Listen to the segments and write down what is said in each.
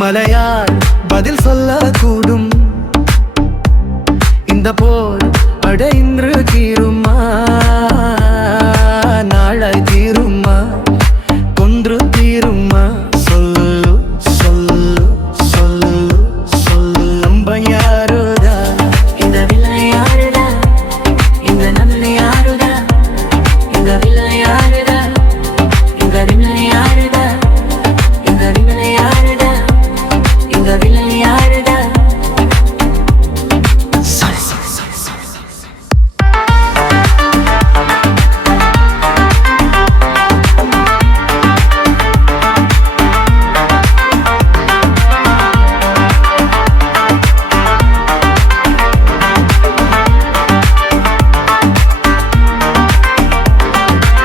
மலையால் பதில் சொல்லக்கூடும் இந்த போர் அட இன்று தீருமா நாளை தீருமா கொன்று தீருமா சொல்லு சொல்லு சொல்லு சொல்லு நம்ப யாருதா இந்த வில்லை யாருடா இந்த நம்மளை யாருடா இந்த வில்லை யாருடா இந்த வில்லை யாருடா இந்த வில்லை யாருடா இந்த வில்லை யாருடா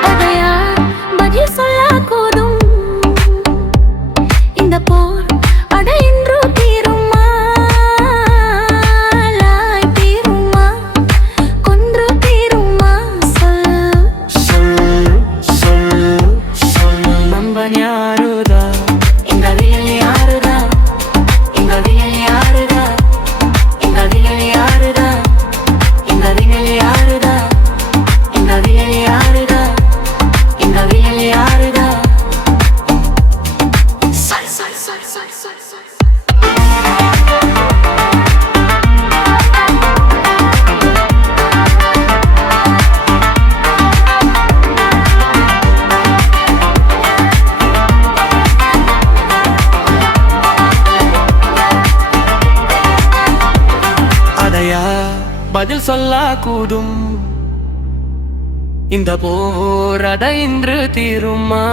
அதையா பதில் சொல்லக்கூடும் இந்த போர் அட இன்று தீருமா நாளை தீருமா கொன்று தீருமா சொல்லு சொல்லு சொல்லு சொல்லு நம்ப யாருதா இந்த வில்லை யாருடா இந்த வில்லை யாருடா இந்த வில்லை யாருடா இந்த வில்லை யாருடா இந்த வில்லை யாருடா இந்த வில்லை யாருடா அதையா பதில் சொல்லக்கூடும் இந்த போர் அட இன்று தீருமா